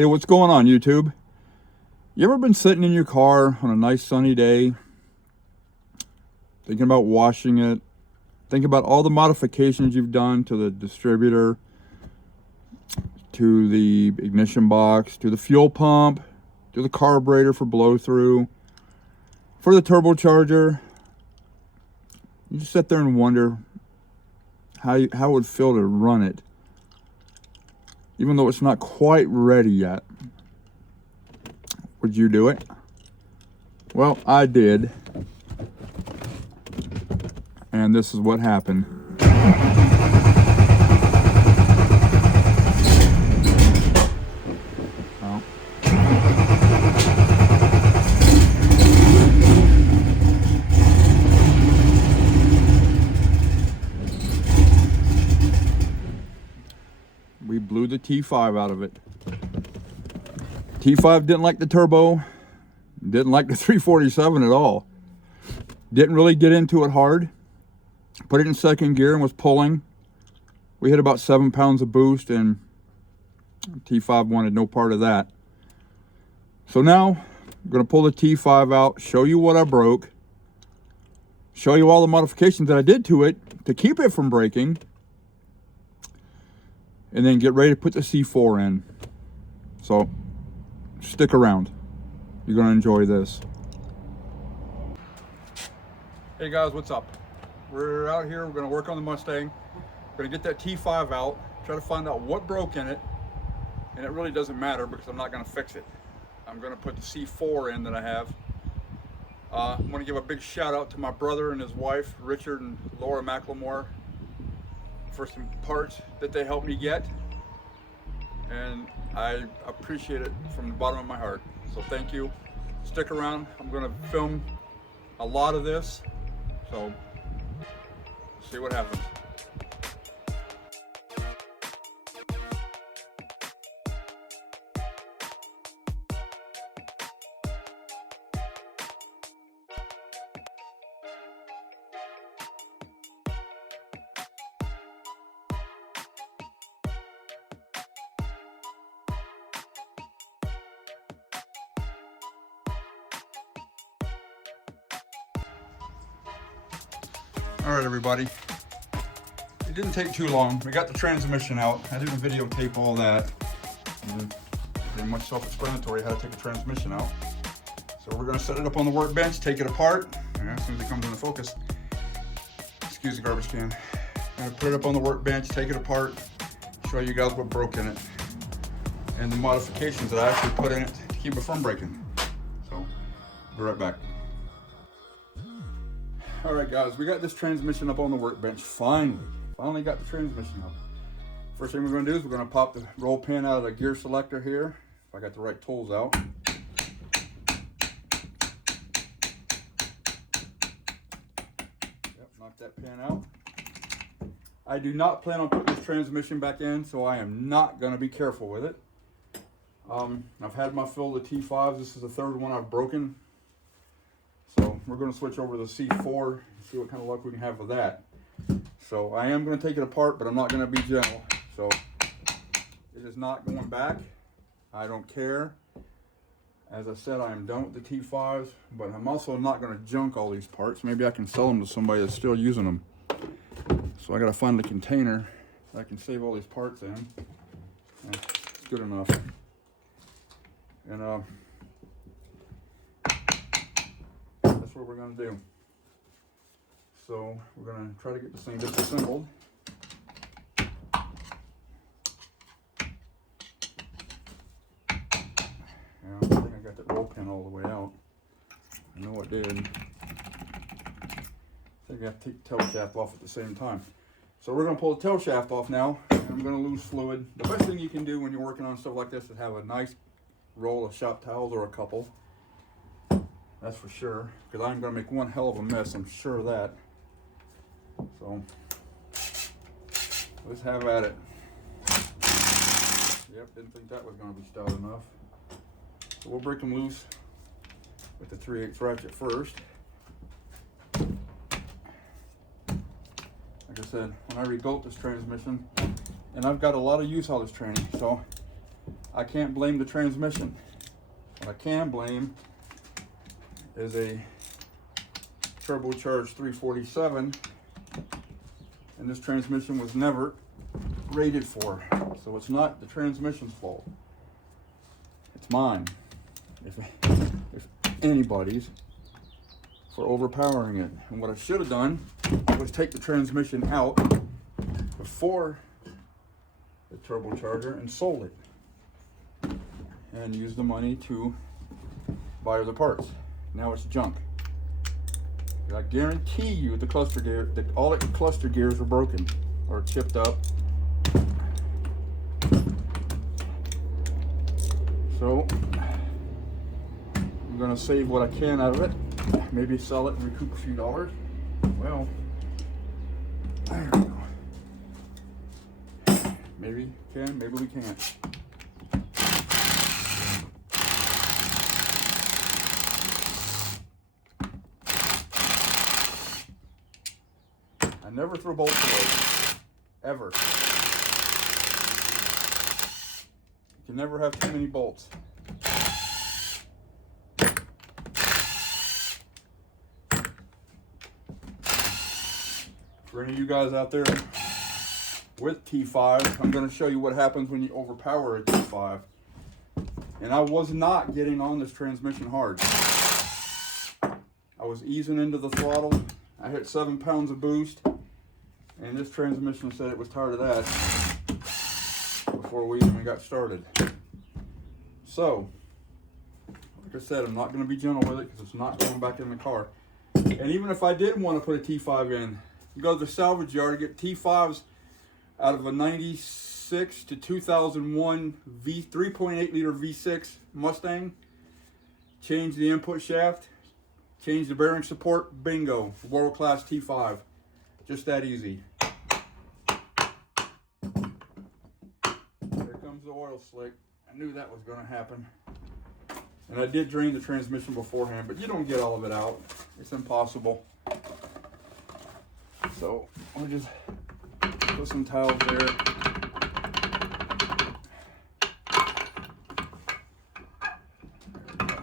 Hey, what's going on, YouTube? You ever been sitting in your car on a nice sunny day, thinking about washing it, thinking about all the modifications you've done to the distributor, to the ignition box, to the fuel pump, to the carburetor for blow through, for the turbocharger? You just sit there and wonder how it would feel to run it, even though it's not quite ready yet. Would you do it? Well, I did. And this is what happened. Oh. We blew the T5 out of it. T5 didn't like the turbo, didn't like the 347 at all. Didn't really get into it hard. Put it in second gear and was pulling. We hit about 7 pounds of boost and T5 wanted no part of that. So now I'm going to pull the T5 out, show you what I broke, show you all the modifications that I did to it to keep it from breaking, and then get ready to put the C4 in. So stick around. You're going to enjoy this. Hey guys, what's up? We're out here. We're going to work on the Mustang. We're going to get that T5 out, try to find out what broke in it. And it really doesn't matter because I'm not going to fix it. I'm going to put the C4 in that I have. I want to give a big shout out to my brother and his wife, Richard and Laura McLemore, for some parts that they helped me get. And I appreciate it from the bottom of my heart. So thank you. Stick around. I'm going to film a lot of this. So see what happens. All right, everybody. It didn't take too long. We got the transmission out. I didn't videotape all that. Pretty much self-explanatory how to take a transmission out. So we're gonna set it up on the workbench, take it apart. As soon as it comes into focus. Excuse the garbage can. I'm gonna put it up on the workbench, take it apart, show you guys what broke in it, and the modifications that I actually put in it to keep it from breaking. So, be right back. All right, guys, we got this transmission up on the workbench. Finally got the transmission up. First thing we're going to do is we're going to pop the roll pin out of the gear selector here. If I got the right tools out. Yep, knock that pin out. I do not plan on putting this transmission back in, so I am not going to be careful with it. I've had my fill of the T5s. This is the third one I've broken. So we're going to switch over to the C4 and see what kind of luck we can have with that. So I am going to take it apart, but I'm not going to be gentle. So it is not going back. I don't care. As I said, I am done with the T5s, but I'm also not going to junk all these parts. Maybe I can sell them to somebody that's still using them. So I got to find a container that I can save all these parts in. It's good enough. And that's what we're going to do. So we're going to try to get this thing disassembled. Yeah, I think I got that roll pin all the way out. I know I did. I think I have to take the tail shaft off at the same time. So we're going to pull the tail shaft off now, and I'm going to lose fluid. The best thing you can do when you're working on stuff like this is have a nice roll of shop towels, or a couple. That's for sure, because I'm going to make one hell of a mess, I'm sure of that. So, let's have at it. Yep, didn't think that was going to be stout enough. So we'll break them loose with the 3/8 ratchet first. Like I said, when I rebuilt this transmission, and I've got a lot of use out of this training, so I can't blame the transmission. What I can blame is a turbocharged 347, and this transmission was never rated for. So it's not the transmission's fault. It's mine. If anybody's, for overpowering it. And what I should have done was take the transmission out before the turbocharger and sold it, and use the money to buy the parts. Now it's junk. I guarantee you the cluster gear, all the cluster gears were broken or chipped up. So I'm gonna save what I can out of it. Maybe sell it and recoup a few dollars. Well, there we go. Maybe we can, maybe we can't. I never throw bolts away, ever. You can never have too many bolts. For any of you guys out there with T5, I'm going to show you what happens when you overpower a T5. And I was not getting on this transmission hard. I was easing into the throttle. I hit 7 pounds of boost, and this transmission said it was tired of that before we even got started. So, like I said, I'm not going to be gentle with it because it's not going back in the car. And even if I did want to put a T5 in, you go to the salvage yard, get T5s out of a 96 to 2001 3.8 liter V6 Mustang, change the input shaft, change the bearing support, bingo, world-class T5. Just that easy. Here comes the oil slick. I knew that was going to happen. And I did drain the transmission beforehand, but you don't get all of it out. It's impossible. So I'll just put some towels there.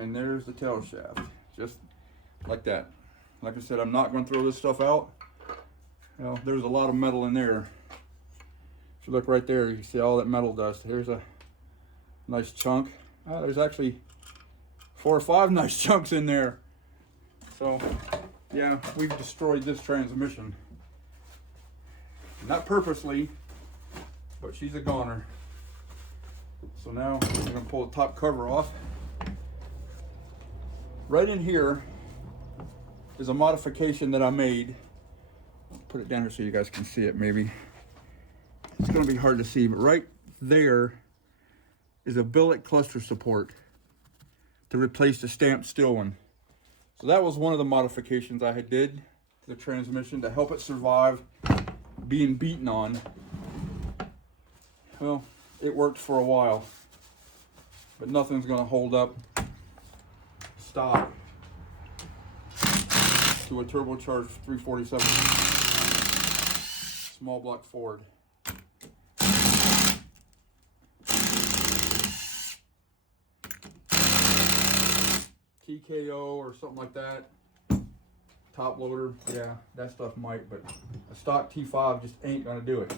And there's the tail shaft, just like that. Like I said, I'm not going to throw this stuff out. You know, there's a lot of metal in there. If you look right there, you can see all that metal dust. Here's a nice chunk. There's actually 4 or 5 nice chunks in there. So yeah, we've destroyed this transmission. Not purposely, but she's a goner. So now I'm going to pull the top cover off. Right in here is a modification that I made. I'll put it down here so you guys can see it maybe. It's going to be hard to see, but right there is a billet cluster support to replace the stamped steel one. So that was one of the modifications I had did to the transmission to help it survive being beaten on. Well, it worked for a while, but nothing's going to hold up stock to a turbocharged 347 small block Ford. TKO or something like that. Top loader, yeah, that stuff might, but a stock T5 just ain't gonna do it.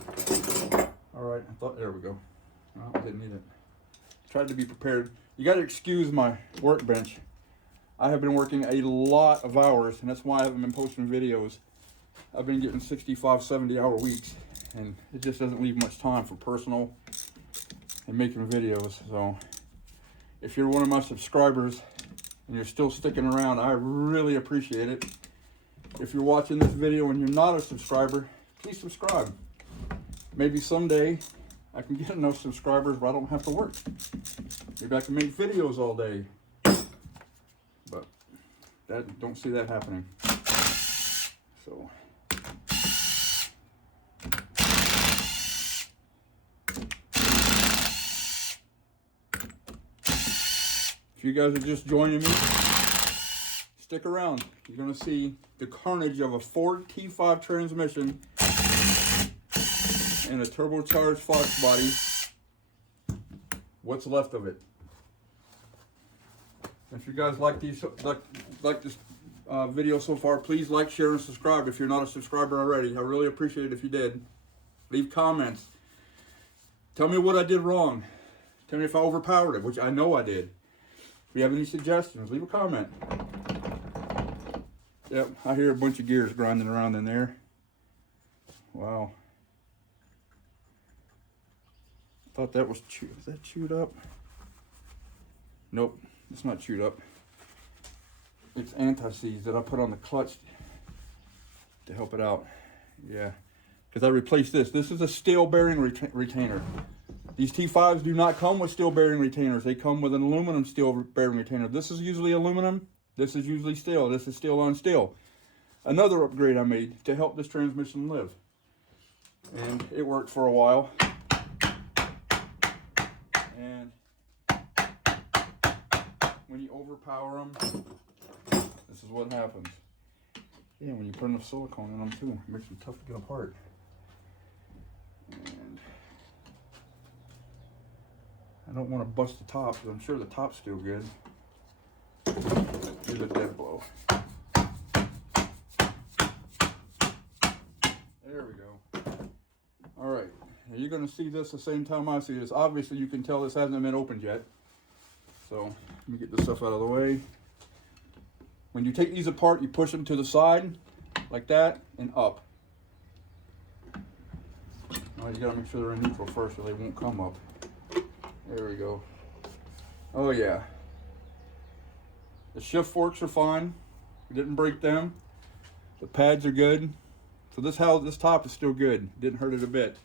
All right, I thought, there we go. Oh, I didn't need it. Tried to be prepared. You gotta excuse my workbench. I have been working a lot of hours, and that's why I haven't been posting videos. I've been getting 65, 70-hour weeks, and it just doesn't leave much time for personal and making videos. So if you're one of my subscribers and you're still sticking around, I really appreciate it. If you're watching this video and you're not a subscriber, please subscribe. Maybe someday I can get enough subscribers where I don't have to work. Maybe I can make videos all day. But don't see that happening. So if you guys are just joining me, stick around. You're going to see the carnage of a Ford T5 transmission and a turbocharged Fox body what's left of it. If you guys like these, like this video so far, please like, share, and subscribe if you're not a subscriber already. I really appreciate it if you did. Leave comments. Tell me what I did wrong. Tell me if I overpowered it, which I know I did. If you have any suggestions, leave a comment. Yep, I hear a bunch of gears grinding around in there. Wow. Thought that was chewed. Is that chewed up? Nope, it's not chewed up. It's anti-seize that I put on the clutch to help it out. Yeah, because I replaced this. This is a steel bearing retainer. These T5s do not come with steel bearing retainers. They come with an aluminum steel bearing retainer. This is usually aluminum. This is usually steel. This is steel on steel. Another upgrade I made to help this transmission live. And it worked for a while. And when you overpower them, this is what happens. Yeah, when you put enough silicone in them too, it makes them tough to get apart. And I don't want to bust the top, because I'm sure the top's still good. Here's a dead blow. There we go. All right, now you're going to see this the same time I see this. Obviously, you can tell this hasn't been opened yet. So let me get this stuff out of the way. When you take these apart, you push them to the side, like that, and up. Oh, you got to make sure they're in neutral first, or they won't come up. There we go. Oh yeah. The shift forks are fine. We didn't break them. The pads are good. So this top is still good. Didn't hurt it a bit.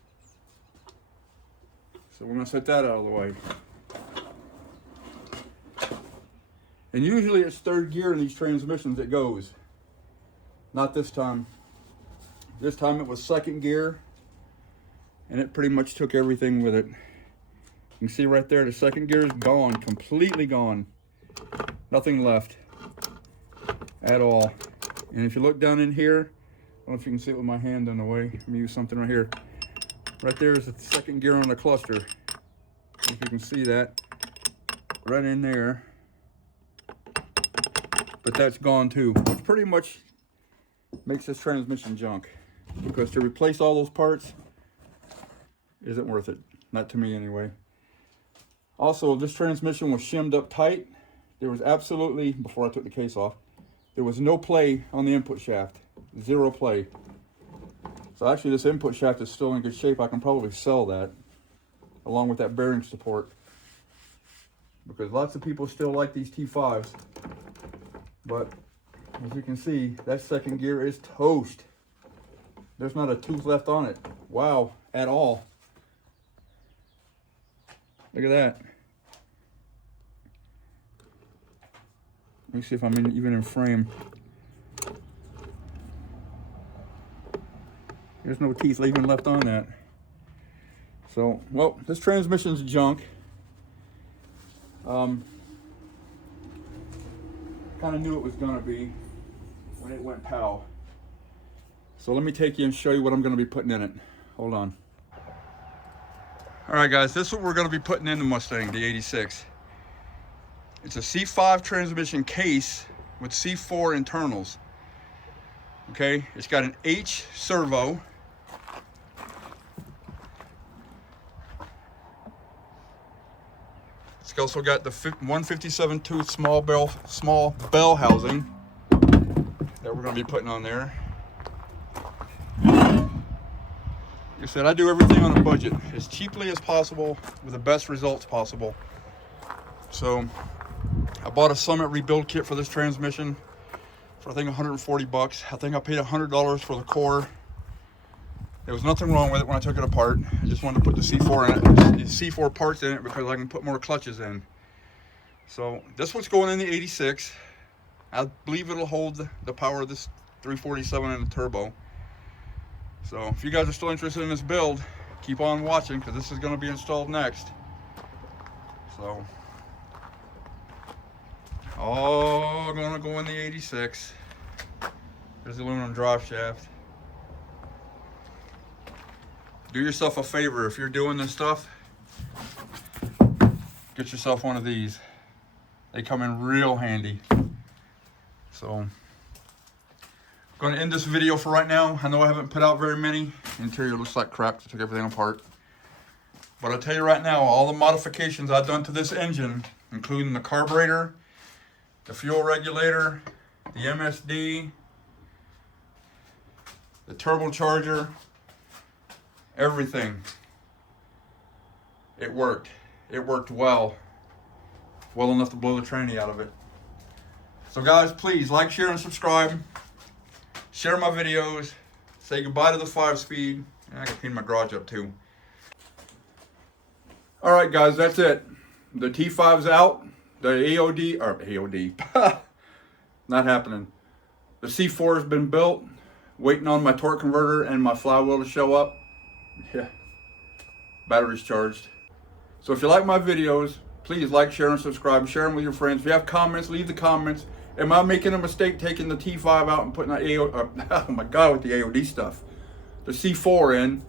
So we're gonna set that out of the way. And usually it's third gear in these transmissions it goes. Not this time. This time it was second gear, and it pretty much took everything with it. You can see right there, the second gear is gone, completely gone. Nothing left at all. And if you look down in here, I don't know if you can see it with my hand in the way. Let me use something right here. Right there is the second gear on the cluster. If you can see that, right in there. But that's gone too, which pretty much makes this transmission junk. Because to replace all those parts isn't worth it. Not to me anyway. Also, this transmission was shimmed up tight. There was absolutely, before I took the case off, there was no play on the input shaft. Zero play. So actually this input shaft is still in good shape. I can probably sell that, along with that bearing support. Because lots of people still like these T5s. But, as you can see, that second gear is toast. There's not a tooth left on it. Wow, at all. Look at that. Let me see if I'm even in frame. There's no teeth even left on that. So, well, this transmission's junk. Kind of knew it was gonna be when it went pow. So let me take you and show you what I'm gonna be putting in it. Hold on. All right, guys, this is what we're going to be putting in the Mustang, the 86. It's a C5 transmission case with C4 internals. Okay, it's got an H servo. It's also got the 157 tooth small bell housing that we're going to be putting on there. Like I said, I do everything on a budget, as cheaply as possible, with the best results possible. So, I bought a Summit rebuild kit for this transmission for I think 140 bucks. I think I paid $100 for the core. There was nothing wrong with it when I took it apart. I just wanted to put the C4 in it, the C4 parts in it, because I can put more clutches in. So, this one's going in the 86. I believe it'll hold the power of this 347 and the turbo. So if you guys are still interested in this build, keep on watching, because this is going to be installed next. So, all going to go in the 86. There's the aluminum drive shaft. Do yourself a favor if you're doing this stuff. get yourself one of these. They come in real handy. So I'm going to end this video for right now. I know I haven't put out very many. Interior looks like crap. I took everything apart. But I'll tell you right now, all the modifications I've done to this engine, including the carburetor, the fuel regulator, the MSD, the turbocharger, everything. It worked. It worked well. Well enough to blow the tranny out of it. So guys, please like, share, and subscribe. Share my videos. Say goodbye to the 5-speed. I can clean my garage up too. Alright guys, that's it. The T5's out. The AOD, not happening. The C4 has been built. Waiting on my torque converter and my flywheel to show up. Yeah, battery's charged. So if you like my videos, please like, share, and subscribe. Share them with your friends. If you have comments, leave the comments. Am I making a mistake taking the T5 out and putting the oh my God, with the AOD stuff, the C4 in?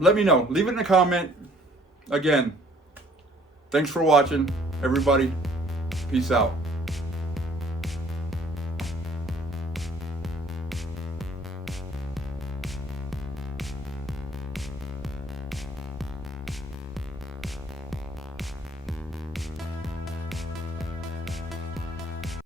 Let me know. Leave it in a comment. Again, thanks for watching, everybody. Peace out.